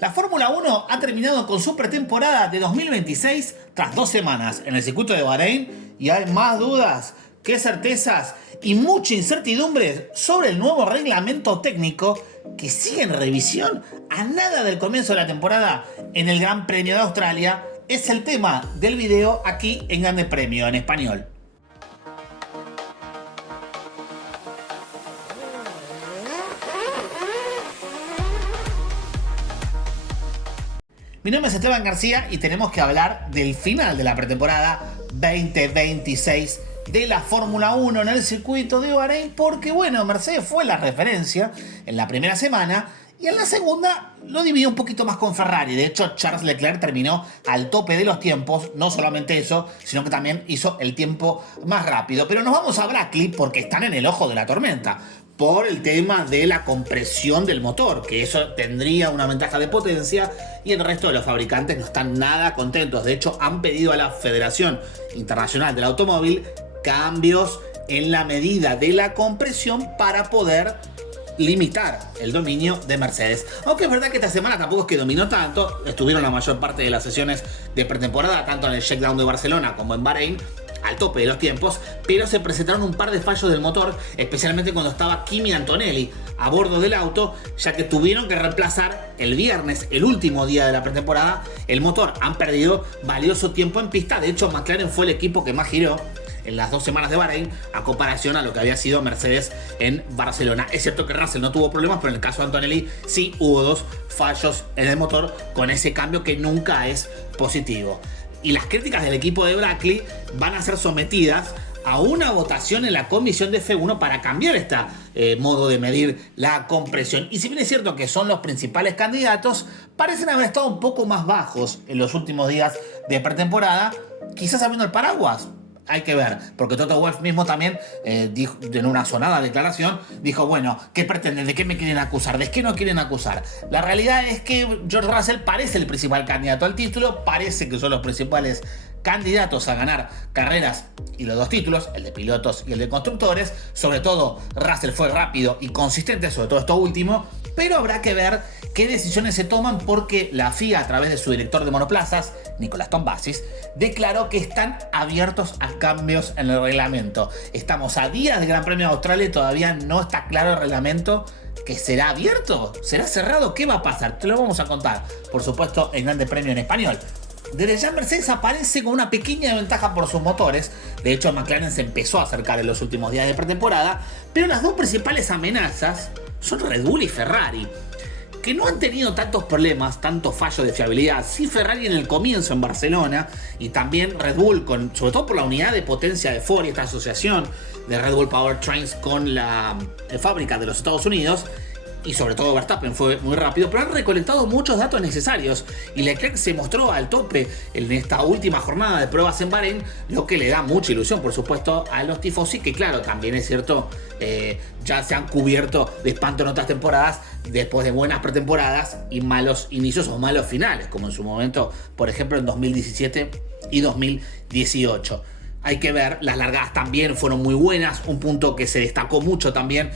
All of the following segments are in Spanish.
La Fórmula 1 ha terminado con su pretemporada de 2026 tras 2 semanas en el circuito de Bahrein y hay más dudas que certezas y mucha incertidumbre sobre el nuevo reglamento técnico que sigue en revisión a nada del comienzo de la temporada en el Gran Premio de Australia. Es el tema del video aquí en Grande Premio en español. Mi nombre es Esteban García y tenemos que hablar del final de la pretemporada 2026 de la Fórmula 1 en el circuito de Bahrein, porque bueno, Mercedes fue la referencia en la primera semana y en la segunda lo dividió un poquito más con Ferrari. De hecho, Charles Leclerc terminó al tope de los tiempos, no solamente eso, sino que también hizo el tiempo más rápido. Pero nos vamos a Brackley porque están en el ojo de la tormenta por el tema de la compresión del motor, que eso tendría una ventaja de potencia y el resto de los fabricantes no están nada contentos. De hecho, han pedido a la Federación Internacional del Automóvil cambios en la medida de la compresión para poder limitar el dominio de Mercedes. Aunque es verdad que esta semana tampoco es que dominó tanto, estuvieron la mayor parte de las sesiones de pretemporada, tanto en el Shakedown de Barcelona como en Bahrein, al tope de los tiempos, pero se presentaron un par de fallos del motor, especialmente cuando estaba Kimi Antonelli a bordo del auto, ya que tuvieron que reemplazar el viernes, el último día de la pretemporada, el motor. Han perdido valioso tiempo en pista. De hecho, McLaren fue el equipo que más giró en las 2 semanas de Bahrein a comparación a lo que había sido Mercedes en Barcelona. Es cierto que Russell no tuvo problemas, pero en el caso de Antonelli sí hubo 2 fallos en el motor con ese cambio que nunca es positivo. Y las críticas del equipo de Brackley van a ser sometidas a una votación en la comisión de F1 para cambiar este modo de medir la compresión. Y si bien es cierto que son los principales candidatos, parecen haber estado un poco más bajos en los últimos días de pretemporada, quizás abriendo el paraguas. Hay que ver, porque Toto Wolff mismo también dijo, en una sonada declaración, dijo, bueno, ¿qué pretenden? ¿De qué me quieren acusar? ¿De qué no quieren acusar? La realidad es que George Russell parece el principal candidato al título, parece que son los principales candidatos a ganar carreras y los 2 títulos, el de pilotos y el de constructores. Sobre todo, Russell fue rápido y consistente, sobre todo esto último, pero habrá que ver qué decisiones se toman porque la FIA, a través de su director de monoplazas, Nicolás Tombazis, declaró que están abiertos a cambios en el reglamento. Estamos a días del Gran Premio de Australia y todavía no está claro el reglamento. ¿Que será abierto? ¿Será cerrado? ¿Qué va a pasar? Te lo vamos a contar, por supuesto, en Grande Premio en español. Desde ya Mercedes aparece con una pequeña ventaja por sus motores. De hecho, McLaren se empezó a acercar en los últimos días de pretemporada, pero las 2 principales amenazas son Red Bull y Ferrari, que no han tenido tantos problemas, tantos fallos de fiabilidad. Sí, Ferrari en el comienzo en Barcelona, y también Red Bull, sobre todo por la unidad de potencia de Ford y esta asociación de Red Bull Powertrains con la fábrica de los Estados Unidos. Y sobre todo Verstappen fue muy rápido, pero han recolectado muchos datos necesarios y Leclerc se mostró al tope en esta última jornada de pruebas en Bahrein, lo que le da mucha ilusión, por supuesto, a los tifosi, que claro, también es cierto, ya se han cubierto de espanto en otras temporadas después de buenas pretemporadas y malos inicios o malos finales, como en su momento, por ejemplo, en 2017 y 2018. Hay que ver, las largadas también fueron muy buenas, un punto que se destacó mucho también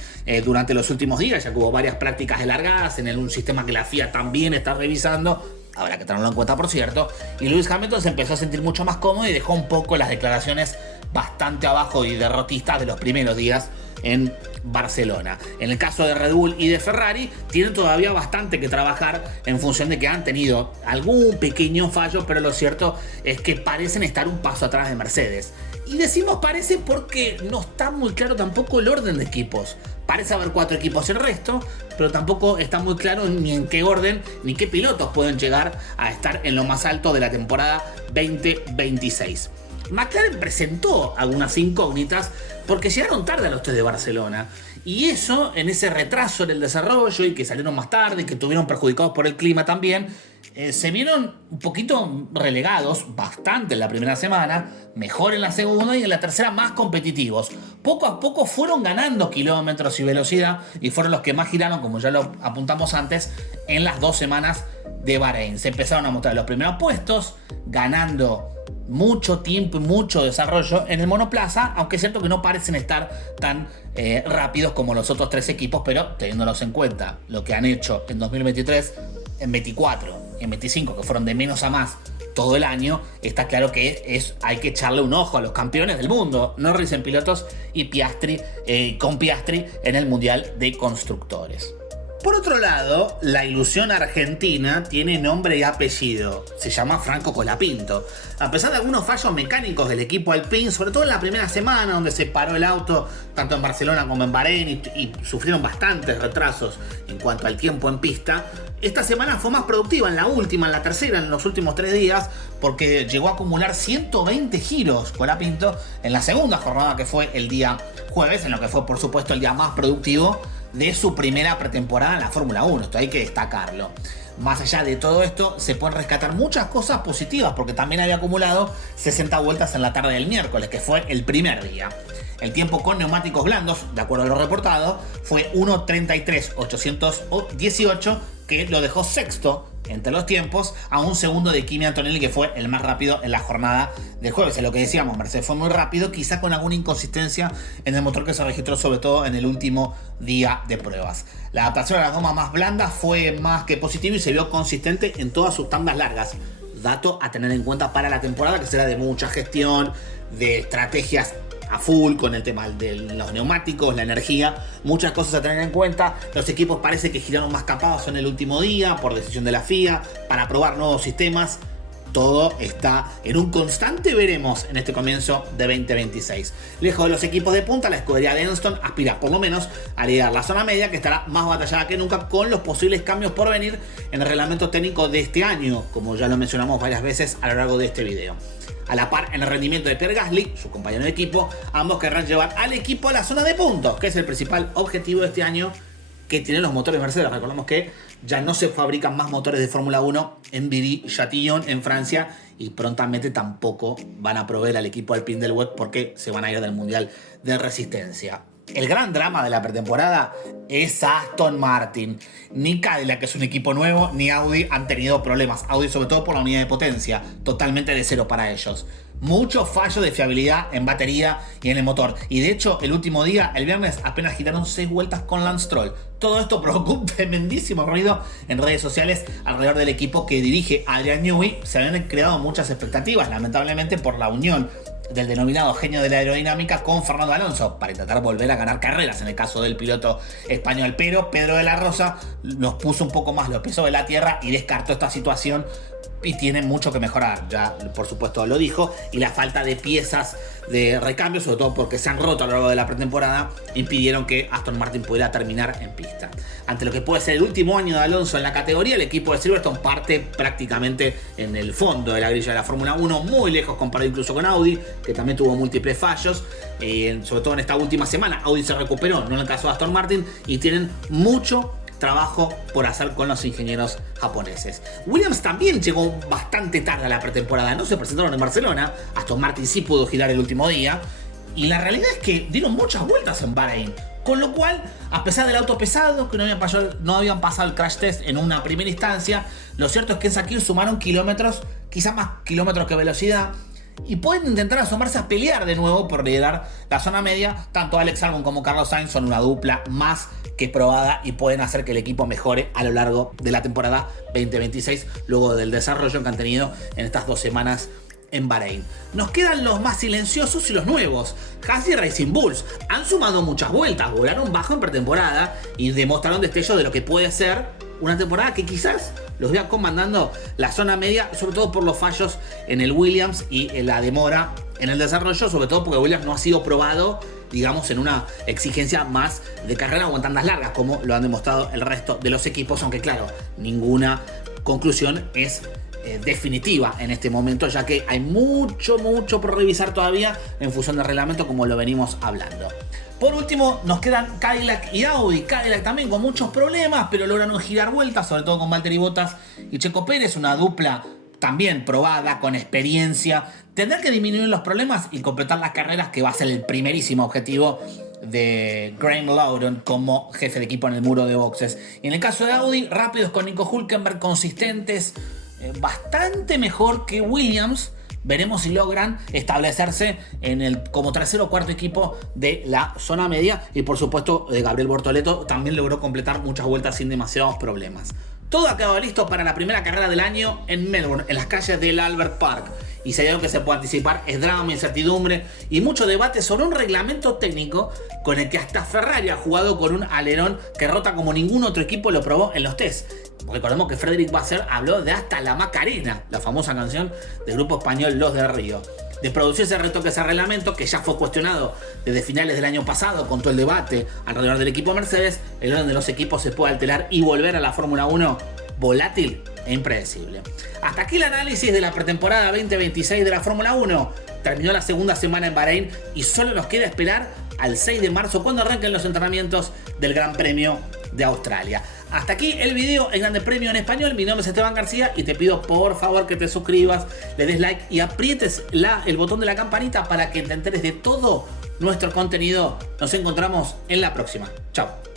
durante los últimos días, ya que hubo varias prácticas de largadas en un sistema que la FIA también está revisando, habrá que tenerlo en cuenta por cierto, y Lewis Hamilton se empezó a sentir mucho más cómodo y dejó un poco las declaraciones bastante abajo y derrotistas de los primeros días en Barcelona. En el caso de Red Bull y de Ferrari, tienen todavía bastante que trabajar en función de que han tenido algún pequeño fallo, pero lo cierto es que parecen estar un paso atrás de Mercedes. Y decimos parece porque no está muy claro tampoco el orden de equipos. Parece haber 4 equipos el resto, pero tampoco está muy claro ni en qué orden ni qué pilotos pueden llegar a estar en lo más alto de la temporada 2026. McLaren presentó algunas incógnitas porque llegaron tarde a los test de Barcelona. Y eso, en ese retraso en el desarrollo y que salieron más tarde y que estuvieron perjudicados por el clima también, se vieron un poquito relegados, bastante en la primera semana, mejor en la segunda y en la tercera más competitivos. Poco a poco fueron ganando kilómetros y velocidad y fueron los que más giraron, como ya lo apuntamos antes, en las 2 semanas de Bahrein. Se empezaron a mostrar los primeros puestos, ganando mucho tiempo y mucho desarrollo en el monoplaza, aunque es cierto que no parecen estar tan rápidos como los otros 3 equipos, pero teniéndolos en cuenta lo que han hecho en 2023 en 24, en 25, que fueron de menos a más todo el año, está claro que hay que echarle un ojo a los campeones del mundo, Norris en pilotos y Piastri, con Piastri en el Mundial de Constructores. Por otro lado, la ilusión argentina tiene nombre y apellido. Se llama Franco Colapinto. A pesar de algunos fallos mecánicos del equipo Alpine, sobre todo en la primera semana donde se paró el auto tanto en Barcelona como en Bahrein y sufrieron bastantes retrasos en cuanto al tiempo en pista, esta semana fue más productiva en la última, en la tercera, en los últimos 3 días, porque llegó a acumular 120 giros Colapinto en la segunda jornada, que fue el día jueves, en lo que fue por supuesto el día más productivo de su primera pretemporada en la Fórmula 1. Esto hay que destacarlo. Más allá de todo esto, se pueden rescatar muchas cosas positivas, porque también había acumulado 60 vueltas en la tarde del miércoles, que fue el primer día. El tiempo con neumáticos blandos, de acuerdo a lo reportado, fue 1:33.818, que lo dejó sexto entre los tiempos a un segundo de Kimi Antonelli, que fue el más rápido en la jornada del jueves. Es lo que decíamos, Mercedes fue muy rápido, quizá con alguna inconsistencia en el motor que se registró sobre todo en el último día de pruebas. La adaptación a las gomas más blandas fue más que positiva y se vio consistente en todas sus tandas largas. Dato a tener en cuenta para la temporada, que será de mucha gestión, de estrategias a full con el tema de los neumáticos, la energía, muchas cosas a tener en cuenta. Los equipos parece que giraron más capados en el último día por decisión de la FIA para probar nuevos sistemas. Todo está en un constante veremos en este comienzo de 2026. Lejos de los equipos de punta, la escudería de Enstone aspira por lo menos a liderar la zona media, que estará más batallada que nunca con los posibles cambios por venir en el reglamento técnico de este año, como ya lo mencionamos varias veces a lo largo de este video. A la par, en el rendimiento de Pierre Gasly, su compañero de equipo, ambos querrán llevar al equipo a la zona de puntos, que es el principal objetivo de este año que tienen los motores Mercedes. Recordemos que ya no se fabrican más motores de Fórmula 1 en Viry-Châtillon, en Francia, y prontamente tampoco van a proveer al equipo Alpine del web porque se van a ir del Mundial de Resistencia. El gran drama de la pretemporada es Aston Martin. Ni Cadillac, que es un equipo nuevo, ni Audi han tenido problemas. Audi sobre todo por la unidad de potencia, totalmente de cero para ellos. Mucho fallo de fiabilidad en batería y en el motor. Y de hecho, el último día, el viernes, apenas giraron 6 vueltas con Lance Stroll. Todo esto provocó un tremendísimo ruido en redes sociales alrededor del equipo que dirige Adrian Newey. Se habían creado muchas expectativas, lamentablemente, por la unión del denominado genio de la aerodinámica con Fernando Alonso para intentar volver a ganar carreras en el caso del piloto español, pero Pedro de la Rosa nos puso un poco más los pies sobre la tierra y descartó esta situación y tiene mucho que mejorar, ya por supuesto lo dijo, y la falta de piezas de recambio, sobre todo porque se han roto a lo largo de la pretemporada, impidieron que Aston Martin pudiera terminar en pista. Ante lo que puede ser el último año de Alonso en la categoría, el equipo de Silverstone parte prácticamente en el fondo de la grilla de la Fórmula 1, muy lejos comparado incluso con Audi, que también tuvo múltiples fallos, sobre todo en esta última semana. Audi se recuperó, no en el caso de Aston Martin, y tienen mucho trabajo por hacer con los ingenieros japoneses. Williams también llegó bastante tarde a la pretemporada, no se presentaron en Barcelona. Aston Martin sí pudo girar el último día, y la realidad es que dieron muchas vueltas en Bahrein, con lo cual, a pesar del auto pesado, que no habían pasado el crash test en una primera instancia, lo cierto es que en Sakir sumaron kilómetros, quizás más kilómetros que velocidad, y pueden intentar asomarse a pelear de nuevo por liderar la zona media. Tanto Alex Albon como Carlos Sainz son una dupla más que probada y pueden hacer que el equipo mejore a lo largo de la temporada 2026, luego del desarrollo que han tenido en estas 2 semanas en Bahrein. Nos quedan los más silenciosos y los nuevos. Haas y Racing Bulls han sumado muchas vueltas, volaron bajo en pretemporada y demostraron destellos de lo que puede ser una temporada que quizás los vea comandando la zona media, sobre todo por los fallos en el Williams y en la demora en el desarrollo, sobre todo porque Williams no ha sido probado, digamos, en una exigencia más de carrera o en tandas largas, como lo han demostrado el resto de los equipos, aunque claro, ninguna conclusión es definitiva en este momento, ya que hay mucho por revisar todavía en función del reglamento, como lo venimos hablando. Por último, nos quedan Cadillac y Audi. Cadillac también con muchos problemas, pero lograron girar vueltas, sobre todo con Valtteri Bottas y Checo Pérez, una dupla también probada, con experiencia. Tendrán que disminuir los problemas y completar las carreras, que va a ser el primerísimo objetivo de Graham Lowdon como jefe de equipo en el muro de boxes. Y en el caso de Audi, rápidos con Nico Hülkenberg, consistentes, bastante mejor que Williams. Veremos si logran establecerse como tercer o cuarto equipo de la zona media. Y por supuesto, Gabriel Bortoleto también logró completar muchas vueltas sin demasiados problemas. Todo ha quedado listo para la primera carrera del año en Melbourne, en las calles del Albert Park. Y si hay algo que se puede anticipar es drama, incertidumbre y mucho debate sobre un reglamento técnico con el que hasta Ferrari ha jugado con un alerón que rota como ningún otro equipo lo probó en los test. Recordemos que Frédéric Vasseur habló de hasta la Macarena, la famosa canción del grupo español Los de Río. De producirse retoque a ese reglamento, que ya fue cuestionado desde finales del año pasado con todo el debate alrededor del equipo Mercedes, el orden de los equipos se puede alterar y volver a la Fórmula 1 volátil e impredecible. Hasta aquí el análisis de la pretemporada 2026 de la Fórmula 1. Terminó la segunda semana en Bahrein y solo nos queda esperar al 6 de marzo cuando arranquen los entrenamientos del Gran Premio de Australia. Hasta aquí el video en Grande Premio en español. Mi nombre es Esteban García y te pido por favor que te suscribas, le des like y aprietes el botón de la campanita para que te enteres de todo nuestro contenido. Nos encontramos en la próxima. Chao.